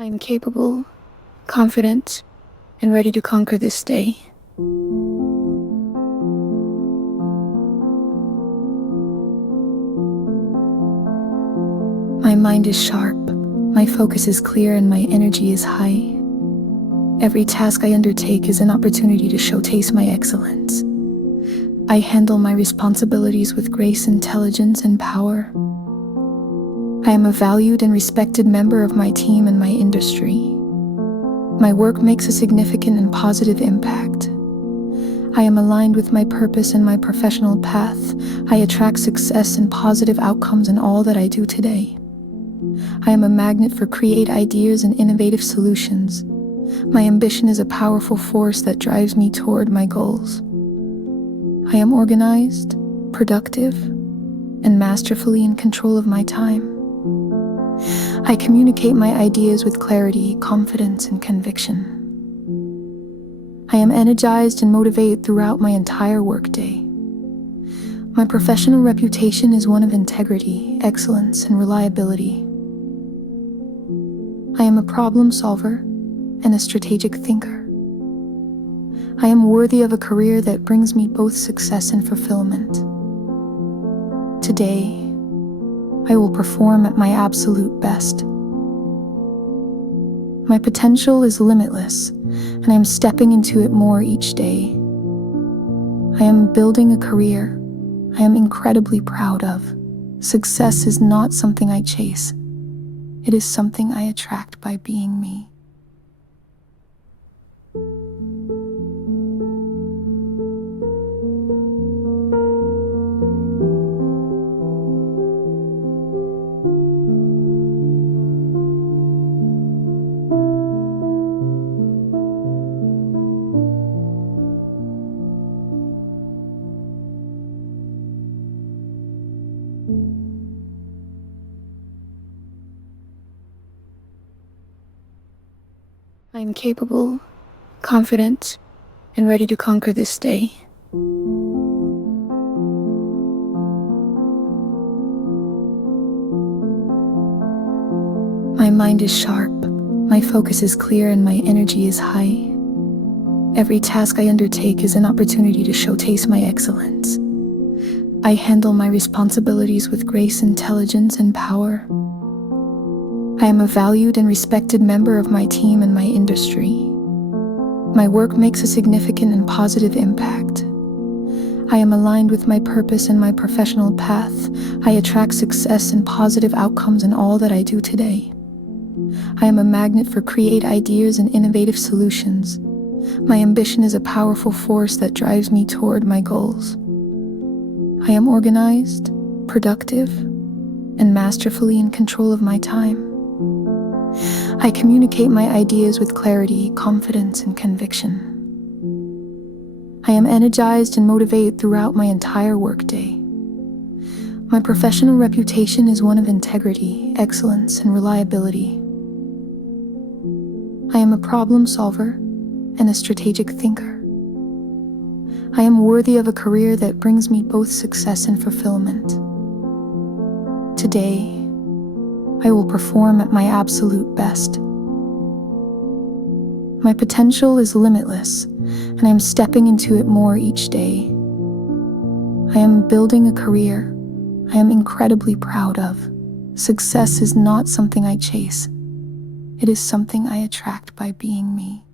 I am capable, confident, and ready to conquer this day. My mind is sharp, my focus is clear, and my energy is high. Every task I undertake is an opportunity to showcase my excellence. I handle my responsibilities with grace, intelligence, and power. I am a valued and respected member of my team and my industry. My work makes a significant and positive impact. I am aligned with my purpose and my professional path. I attract success and positive outcomes in all that I do today. I am a magnet for creative ideas and innovative solutions. My ambition is a powerful force that drives me toward my goals. I am organized, productive, and masterfully in control of my time. I communicate my ideas with clarity, confidence, and conviction. I am energized and motivated throughout my entire workday. My professional reputation is one of integrity, excellence, and reliability. I am a problem solver and a strategic thinker. I am worthy of a career that brings me both success and fulfillment. Today, I will perform at my absolute best. My potential is limitless, and I am stepping into it more each day. I am building a career I am incredibly proud of. Success is not something I chase. It is something I attract by being me. I am capable, confident, and ready to conquer this day. My mind is sharp, my focus is clear, and my energy is high. Every task I undertake is an opportunity to showcase my excellence. I handle my responsibilities with grace, intelligence, and power. I am a valued and respected member of my team and my industry. My work makes a significant and positive impact. I am aligned with my purpose and my professional path. I attract success and positive outcomes in all that I do today. I am a magnet for creative ideas and innovative solutions. My ambition is a powerful force that drives me toward my goals. I am organized, productive, and masterfully in control of my time. I communicate my ideas with clarity, confidence, and conviction. I am energized and motivated throughout my entire workday. My professional reputation is one of integrity, excellence, and reliability. I am a problem solver and a strategic thinker. I am worthy of a career that brings me both success and fulfillment. Today, I will perform at my absolute best. My potential is limitless, and I am stepping into it more each day. I am building a career I am incredibly proud of. Success is not something I chase. It is something I attract by being me.